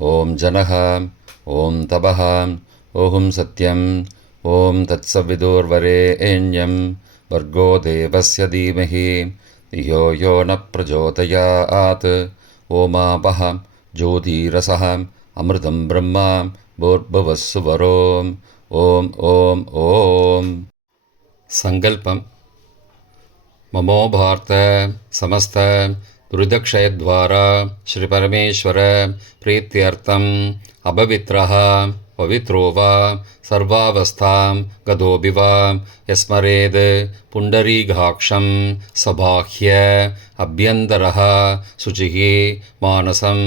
ॐ जनः ॐ तपः ॐ सत्यम् ॐ तत्सविदुर्वरे एण्यं वर्गोदेवस्य धीमहि यो यो न प्रचोदयात्। ओमापः ज्योतिरसः ज्योतिरसहा अमृतं ब्रह्मां भोर्भुवस्सुवरोम् ॐ ॐ ॐ। सङ्कल्पं ममो भार्त समस्त ருதக்ஷயத்வாரா ஸ்ரீபரமேஸ்வர பிரீத்தியர்த்தம் அபவித்ரா பவித்ரோ வா சர்வாவஸ்தாம் கதோபிவா எஸ்மரேத் புண்டரீகாட்சம் சபாஹ்ய அபியந்தர சுச்சிகி மானசம்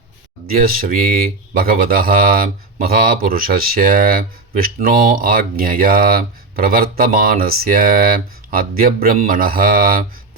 अद्य भगवद महापुरुषस्य विष्णो आज्ञया प्रवर्तमानस्य अद्य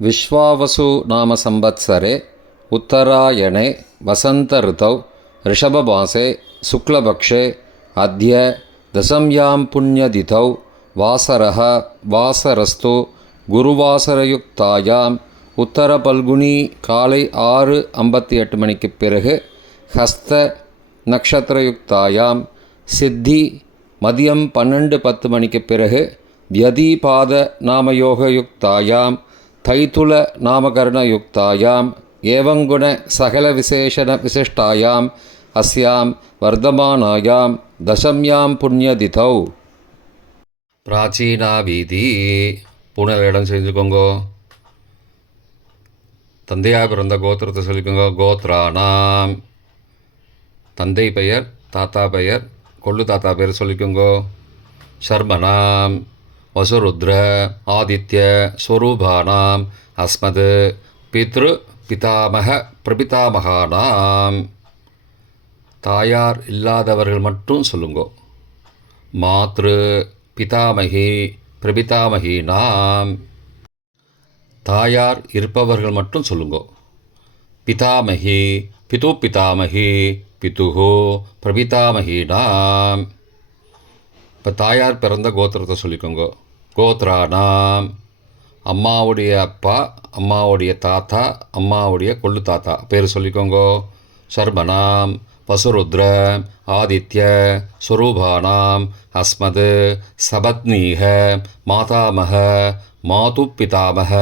विश्वावसु नाम संवत्सरे उत्तरायणे वसन्तऋतौ ऋषभमासे शुक्लपक्षे अद्य दशम्यां पुण्यतिथौ वासरः वासरस्तु குருவாசரயுக்தாயாம் உத்தர பல்குனி காலை ஆறு ஐம்பத்தி எட்டு மணிக்கு பிறகு ஹஸ்த நக்ஷத்திரயுக்தாயாம் சித்தி மதியம் பன்னெண்டு பத்து மணிக்கு பிறகு வியதிபாத நாமயோகயுக்தாயாம் தைத்துல நாமகரணயுக்தாயாம் ஏவங்குண சகல விசேஷண விசிஷ்டாயாம் அஸ்யாம் வர்தமானாயாம் தசம்யாம் புண்ணியதிதௌ. பிராச்சீனா வீதி பூனல் இடம் செஞ்சுக்கோங்கோ. தந்தையாக பிறந்த கோத்திரத்தை சொல்லிக்கோங்க. கோத்ரானாம். தந்தை பெயர் தாத்தா பெயர் கொள்ளு தாத்தா பெயர் சொல்லிக்கோங்கோ. சர்மனாம். வசுருத்ர ஆதித்ய ஸ்வரூபானாம் அஸ்மத் பித்ரு பிதாமக பிரபிதாமகானாம். தாயார் இல்லாதவர்கள் மட்டும் சொல்லுங்கோ. மாத்ரு பிதாமகி பிரபிதாமகீனாம். தாயார் இருப்பவர்கள் மட்டும் சொல்லுங்கோ. பிதாமகி பிது பிதாமகி பிதுகோ பிரபிதாமகீனாம். இப்போ தாயார் பிறந்த கோத்திரத்தை சொல்லிக்கோங்க. கோத்ரானாம். அம்மாவுடைய அப்பா அம்மாவுடைய தாத்தா அம்மாவுடைய கொள்ளு தாத்தா. பேர் சொல்லிக்கோங்க. சர்மனாம் வசுருத்ர ஆதித்ய சுரூபானாம் அஸ்மது சபத்னீக மாதாமக மாது பிதாமக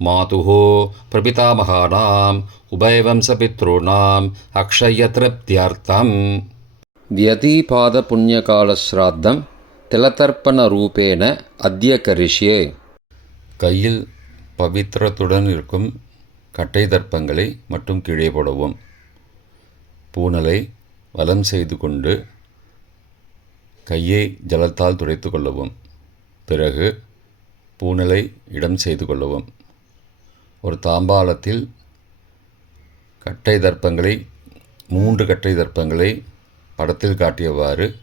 மாதுஹோ பிரபிதாமகானாம் உபயவம்சபித்ருணாம் அக்ஷய திருப்தியர்த்தம். வியதீபாத புண்ணியகால திலதர்ப்பணரூபேன அத்தியகரிஷ்யே. கையில் பவித்திரத்துடன் இருக்கும் கட்டை தர்ப்பங்களை மட்டும் கீழே போடவும். பூனலை வலம் செய்து கொண்டு கையை ஜலத்தால் துடைத்து கொள்ளவும். பிறகு பூனலை இடம் செய்து கொள்ளவும். ஒரு தாம்பாளத்தில் கட்டை தர்ப்பங்களை மூன்று கட்டை தர்ப்பங்களை படத்தில் காட்டியவாறு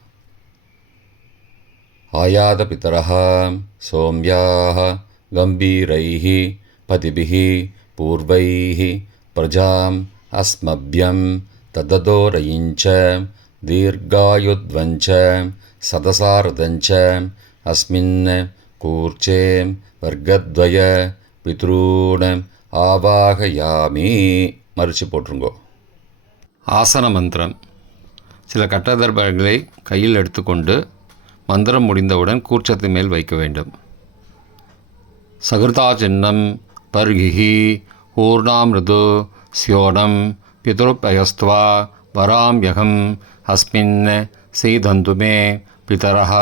ஆயாத பித்தரः சோம்யாः गम्भीरैः पतिभिः पूर्वैः प्रजाम् अस्मभ्यं तददोरयिञ्च दीर्घायुध्वञ्च सदसारदञ्च अस्मिन् कूर्चे वर्गद्वय பித்ரூண ஆவாகயாமி மறித்து போட்டுருங்கோ ஆசன மந்திரம் சில கட்டதர்பங்களை கையில் எடுத்துக்கொண்டு மந்திரம் முடிந்தவுடன் கூர்ச்சத்து மேல் வைக்க வேண்டும். சகிருதா சின்னம் பர்கிஹி ஊர்ணாமிருது சியோனம் பிதுருப்பயஸ்துவா வராம்யகம் அஸ்மின் சீதந்துமே பிதரः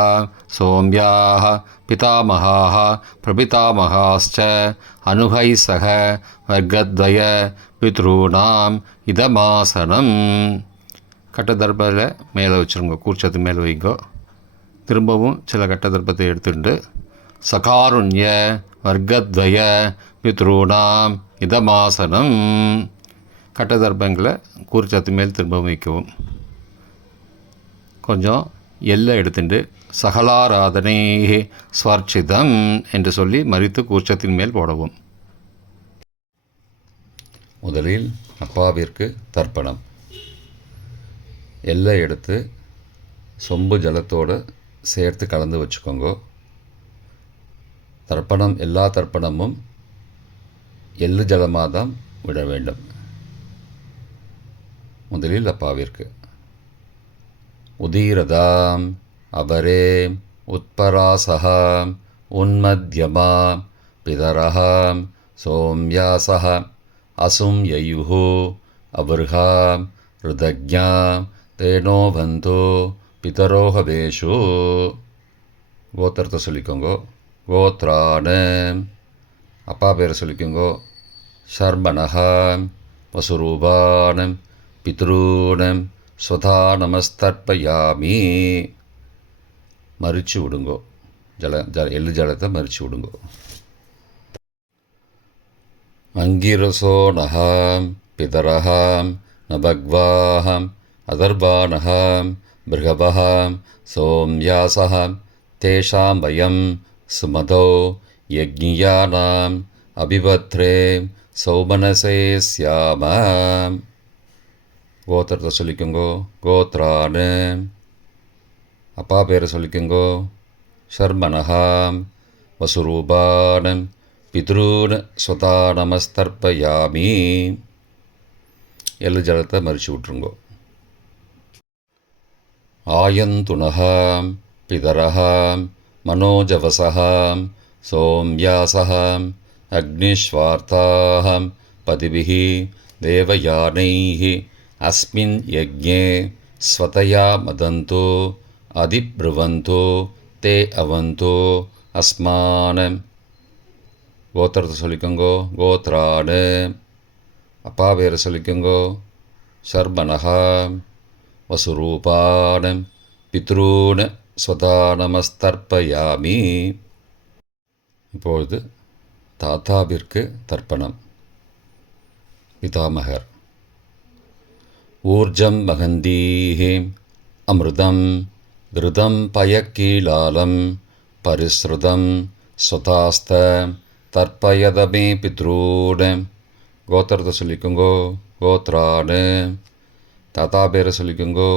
सोम्याः पितामहाः प्रपितामहाश्च अनुहैः सह வர்க்கத்வய பித்ரூணாம் இதமாசனம். கட்டதர்பில் மேலே வச்சுருங்க கூர்ச்சத்து மேலே வைங்கோ. திரும்பவும் சில கட்டதர்ப்பத்தை எடுத்துட்டு சகாருண்ய வர்க்கத்வய பித்ரூணாம் இதமாசனம். கட்டதர்ப்பங்களை கூர்ச்சத்து மேல் திரும்பவும் வைக்கவும். கொஞ்சம் எல்லை எடுத்துட்டு சகலாராதனை ஸ்வர்ச்சிதம் என்று சொல்லி மறித்து கூர்ச்சத்தின் மேல் போடவும். முதலில் அப்பாவிற்கு தர்ப்பணம். எல்லை எடுத்து சொம்பு ஜலத்தோடு சேர்த்து கலந்து வச்சுக்கோங்க. தர்ப்பணம் எல்லா தர்ப்பணமும் எள்ளு ஜலமாக தான் விட வேண்டும். முதலில் அப்பாவிற்கு. உதீரதாம் அபரே உத்பராசகாம் உன்மத்யமா பிதரஹாம் சோம்யாசः அசும் யயுः அபர்ஹாம் ருதஜ்ஞாம் தேனோ பிதரோகவேஷு. கோத்திரத்தை சொல்லிக்கோங்கோ. கோத்ரான அப்பா பேரை சொல்லிக்கோங்கோ. ஷர்மணஹாம் வசுரூபானம் பித்ரூணம். ஸ்வதா நமஸ்தர்ப்பயாமி மறிச்சு விடுங்கோ. ஜல ஜல எள்ளு ஜலத்தை மறிச்சு விடுங்கோ. அங்கிரசோ நகாம் பிதரஹாம் நபக்வாஹாம் அதர்வானஹாம் பிருகவஹாம் சோம்யாசஹாம் தேஷாம் வயம் சுமதோ யஜ்ஞியானாம் அபிபத்ரே சௌமனசே சியாம கோத்திரத்தை சொல்லிக்கோங்கோ கோத்ரானு அப்பா பேரை சொல்லிக்கோங்கோ ஷர்மனஹாம் வசுரூபானம் பித்ரூன் ஸ்வதா நமஸ்தர்ப்பயாமி எள்ளு ஜலத்தை மறிச்சு விட்ருங்கோ ஆயந்துணகாம் பிதரஹாம் மனோஜவசகாம் சோம்யாசகாம் அக்னிஸ்வார்த்தாஹாம் பதிபிः தேவயானைः अस्मिन् यज्ञे स्वतया मदन्तो अधिब्रुवन्तो ते अवन्तो अस्मान् கோத்திரத்தை சொல்லிக்கோங்கோ கோத்ராடு அப்பா பேரை சொல்லிக்கோங்கோ சர்மனகா வசுரூபான பித்ரூன ஸ்வதானமஸ்தர்ப்பயாமி இப்பொழுது தாத்தாவிற்கு தர்ப்பணம். பிதாமகர் ஊர்ஜம் மகந்தீஹே அமிர்தம் விருதம் பயக்கீலாலம் பரிஸ்ருதம் ஸ்வதாஸ்த தர்ப்பயதமே பித்ரூட கோத்திரத்தை சொல்லிக்கோங்கோ கோத்ரானு. தாத்தா பேரை சொல்லிக்கோங்கோ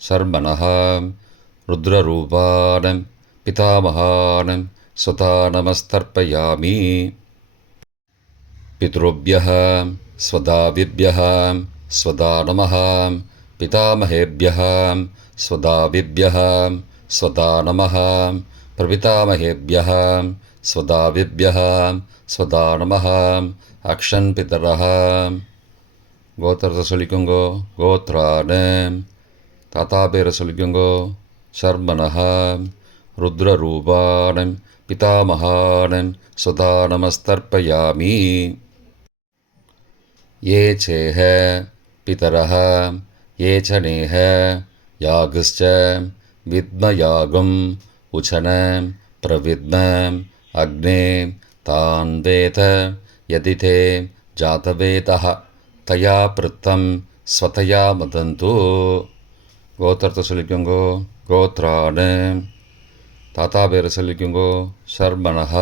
சர்மனஹா ருத்ரரூபானம் பிதாமகானம் स्वता नमस्तर्पयामि पितृभ्यः स्वदाविभ्यः स्वदा नमः पितामहेभ्यः स्वदाविभ्यः स्वदा नमः प्रपितामहेभ्यः स्वदाविभ्यः स्वदा नमः गोत्रसुलिकुङ्गो गोत्रान् ताताबेरसुलिकुङ्गो शर्मणः रुद्ररूपाणं पितामहानं सुतानमस्तर्पयामि ये चेह पितरः ये च नेह यागश्च विद्मयागम् उचनं प्रविद्म तान् तान्वेत यदि ते जातवेतः। தயா பிருத்தம் ஸ்வதையா மதந்து கோத்திரத்தை சொல்லிக்கோங்கோ கோத்ரானு தாத்தா பேரை சொல்லிக்கோங்கோ ஷர்மணஹ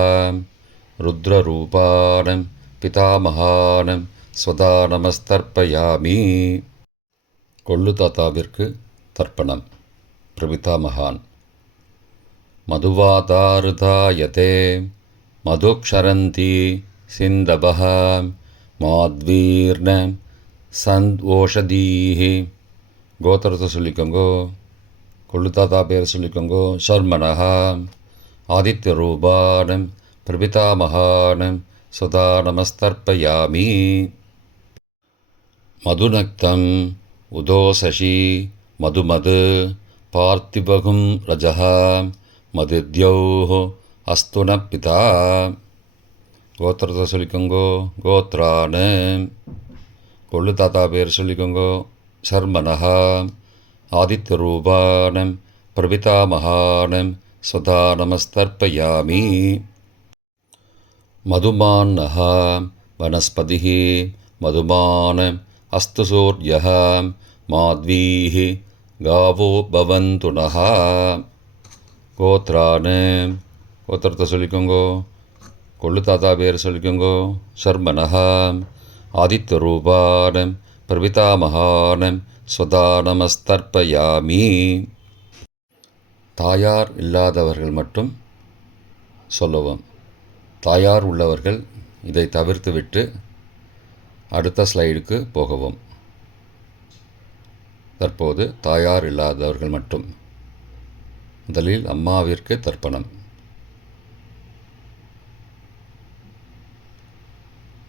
ருத்ரரூபான பிதாமகான ஸ்வதா நமஸ்தர்ப்பயாமி கொள்ளு தாத்தாவிற்கு தர்ப்பணம் பிரபிதாமகான் மதுவாதாருதாயதே மதுக்ஷரந்தி சிந்தபகாம் மாத்வீர்ண சந்த் ஓஷதீஹி கோத்திரத்தை சொல்லிக்கோங்கோ. கொள்ளு தாத்தா பேர் சொல்லிக்கோங்கோ. சர்மனஹா ஆதித்ய ரூபானம் பிரபிதாமகானம் சுதா நமஸ்தர்ப்பயாமி மதுநக்தம் உதோசசி மதுமது பார்த்திபகும் ரஜः மதித்யௌः அஸ்து ந பிதா கோத்திரத்தை சொல்லிக்கோங்கோ கோத்ரான்னு கொள்ளு தாத்தா பேர் சொல்லிக்கோங்கோ சர்மனஹா. ஆதித்யரூபானம் பிரபிதாமகானம் சதா நமஸ்தர்ப்பயாமி. மதுமான்னஹ வனஸ்பதி மதுமான் அஸ்து சூரிய மாத்வீः காவோ பவந்து நகா கோத்திரத்தை சொல்லிக்கோங்கோ கொள்ளு தாத்தா பேர் சொல்லிக்கோங்கோ. சர்மனஹா ஆதித்த ரூபானம் பிரபிதாமகானம் ஸ்வதா தாயார் இல்லாதவர்கள் மட்டும் சொல்லவும். தாயார் உள்ளவர்கள் இதை தவிர்த்துவிட்டு அடுத்த ஸ்லைடுக்கு போகவும். தற்போது தாயார் இல்லாதவர்கள் மட்டும். முதலில் அம்மாவிற்கு தர்ப்பணம்.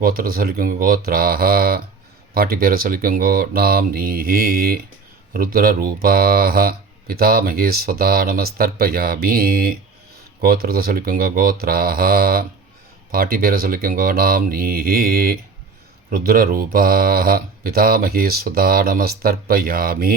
கோத்திரத்தை சொல்லிக்கோங்க கோத்ராக பாட்டி பேரை சொல்லிக்கோங்கோ நாம் நீஹி ருத்ரரூபாக பிதாமகி ஸ்வதா நமஸ்தர்ப்பயாமி கோத்திரத்தை சொல்லிக்கோங்க கோத்ராக பாட்டி பேரை சொல்லிக்கோங்கோ நாம் நீஹி ருத்ரரூபாக பிதாமகி ஸ்வதா நமஸ்தர்ப்பயாமி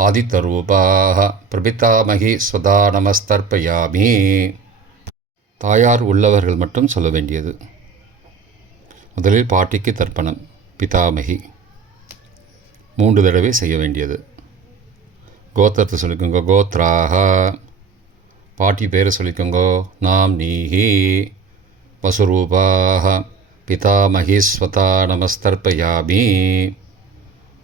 ஆதித்தரூபாக பிரபிதாமகி ஸ்வதா நமஸ்தர்ப்பயாமி தாயார் உள்ளவர்கள் மட்டும் சொல்ல வேண்டியது. முதலில் பாட்டிக்கு தர்ப்பணம் பிதாமகி. மூன்று தடவை செய்ய வேண்டியது. கோத்திரத்தை சொல்லிக்கோங்க கோத்ராக பாட்டி பேரை சொல்லிக்கோங்கோ நாம் நீஹி வசுரூபாக பிதாமகி ஸ்வதா நமஸ்தர்ப்பயாமி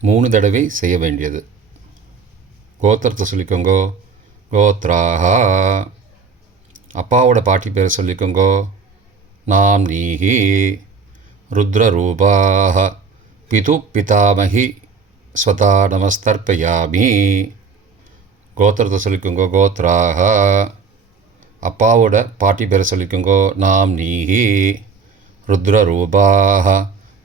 மூணு தடவை செய்ய வேண்டியது. கோத்திரத்தை சொல்லிக்கோங்கோ. கோத்ராஹா. அப்பாவோட பாட்டி பேரை சொல்லிக்கோங்கோ. நாம் நீஹி ருத்ரரூபாக பிது பிதாமகி. ஸ்வதா நமஸ்தர்ப்பயாமி. கோத்திரத்தை சொல்லிக்கோங்கோ. கோத்ராக அப்பாவோட பாட்டி பேரை சொல்லிக்கோங்கோ. நாம் நீஹி ருத்ரரூபாக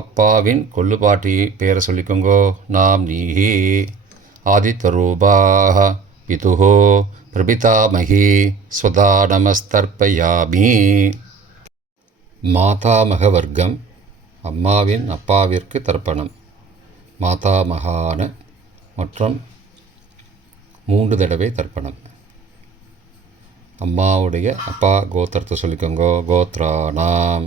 அப்பாவின் கொள்ளுப்பாட்டி பேரை சொல்லிக்கோங்கோ. நாம் நீஹி ஆதித்தரூபாக பிதுகோ பிதுஹோ. பிரபிதாமகி. ஸ்வதா நமஸ்தர்ப்பயாமி மாதாமக வர்க்கம் அம்மாவின் அப்பாவிற்கு தர்ப்பணம். மாதாமகான மற்றும் மூன்று தடவை தர்ப்பணம். அம்மாவுடைய அப்பா கோத்திரத்தை சொல்லிக்கோங்கோ. கோத்ரானாம்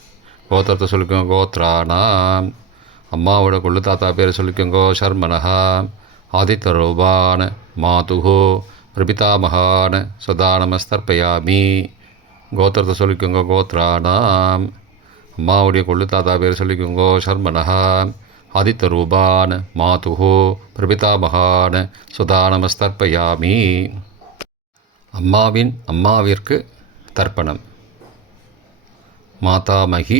கோத்திரத்தை சொல்லிக்கோங்க கோத்ராணாம் அம்மாவோட கொள்ளு தாத்தா பேர் சொல்லிக்கோங்கோ சர்மனஹா. ஆதித்தரூபான மாதுகோ பிரபிதாமகான சதானமஸ்தர்பயாமி கோத்திரத்தை சொல்லிக்கோங்க கோத்ராணாம் அம்மாவுடைய கொள்ளு தாத்தா பேர் சொல்லிக்கோங்கோ சர்மனஹா. ஆதித்தரூபான் மாதுஹோ பிரபிதாமகான் சுதா நமஸ்தர்ப்பயாமி. அம்மாவின் அம்மாவிற்கு தர்ப்பணம். மாதாமகி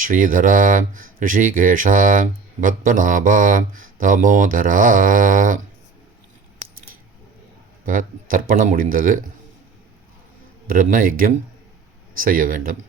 ஸ்ரீதரா ரிஷிகேஷா பத்மநாபா தாமோதரா. இப்போ தர்ப்பணம் முடிந்தது. பிரம்ம யஜ்யம் செய்ய வேண்டும்.